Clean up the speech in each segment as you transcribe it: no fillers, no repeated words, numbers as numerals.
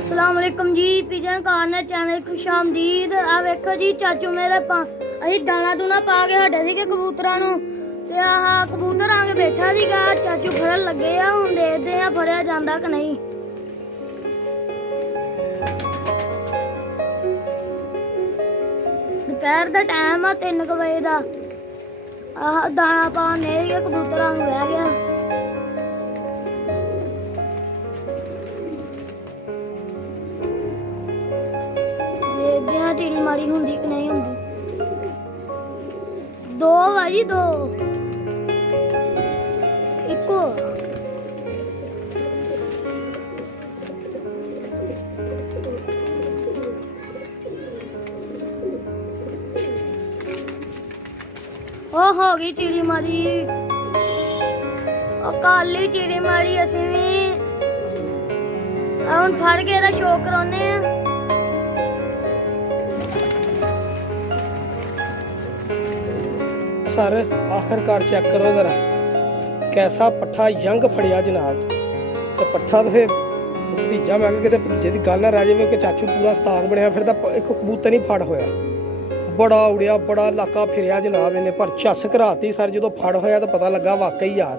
अस्सलाम वालेकुम जी। पिजन कार्नर चैनल खुशामदीद। आ वेखो जी चाचू मेरे अभी दाना दूना पा के हटे थे कबूतरां नूं ते आह कबूतर आके बैठा सीगा। चाचू फड़न लगे आ, हुण देखदे आ फड़िया जांदा कि नहीं। दोपहर दा टाइम आ 3 बजे दा। आह दाना पाने कबूतरां नूं बह गया। देखते हैं चिड़ी मारी होंगी कि नहीं होंगी। दो भाजी दो इको ओ हो गई चिड़ी मारी। ओ काली चिड़ी मारी असीं भी हुण फड़ के इहदा शो कराउने आ। सर आखिरकार चेक करो जरा कैसा पट्ठा यंग फड़िया जनाब। तो पट्ठा तो फिर भतीजा मैं कि भतीजे की गल ना रह जाए कि चाचू पूरा उस्ताद बनया फिर एक कबूतर नहीं फड़ होया। बड़ा उड़िया बड़ा इलाका फिरिया जनाब इन्हें पर झस कराती सर जो फड़ होया तो पता लगा वाकई यार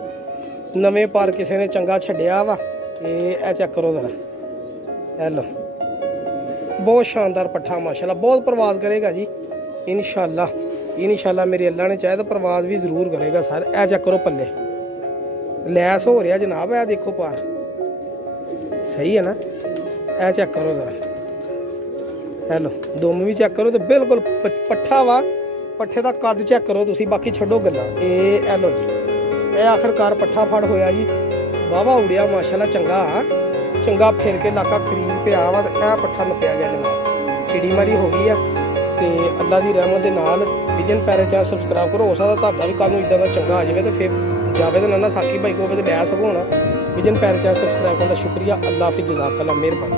नवे पर किसी ने चंगा छड्डिया वा। ये चेक करो जरा हेलो बहुत शानदार पट्ठा माशाल्लाह बहुत परवाज करेगा जी इंशाल्लाह मेरी अल्लाह ने चाहे तो परवाज भी जरूर करेगा सर। ए चेक करो पल्ले लैस हो रहा जनाब। ए देखो पार सही है ना। ए चेक करो जरा हेलो दुम भी चेक करो तो बिल्कुल पट्ठा वा। पट्ठे का कद चेक करो तुसी बाकी छड्डो गल्लां। ए हेलो जी ये आखिरकार पट्ठा फड़ होया जी। वाहवा उड़िया माशाल्लाह चंगा फिर के इलाका करीब पे आवा। ए पट्ठा नप्पिया गया जनाब। चिड़ी मारी हो गई है ਤੇ ਅੱਲਾ ਦੀ ਰਹਿਮਤ ਦੇ ਨਾਲ ਵਿਜਨ ਪੈਰੇ ਚੈਨਲ ਸਬਸਕ੍ਰਾਈਬ ਕਰੋ। ਹੋ ਸਕਦਾ ਤੁਹਾਡਾ ਵੀ ਕੱਲ ਨੂੰ ਇਦਾਂ ਦਾ ਚੰਗਾ ਆ ਜਾਵੇ ਤੇ ਫਿਰ ਜਾਵੇ ਤੇ ਨਾ ਸਾਕੀ ਭਾਈ ਕੋਲ ਤੇ ਲੈ ਸਕੋ। ਹੁਣ ਵਿਜਨ ਪੈਰੇ ਚੈਨਲ ਸਬਸਕ੍ਰਾਈਬ ਕਰਨ ਦਾ ਸ਼ੁਕਰੀਆ। ਅੱਲਾ ਹਾਫਿਜ਼ ਜਜ਼ਾਕੱਲਾ ਮਿਹਰਬਾਨੀ।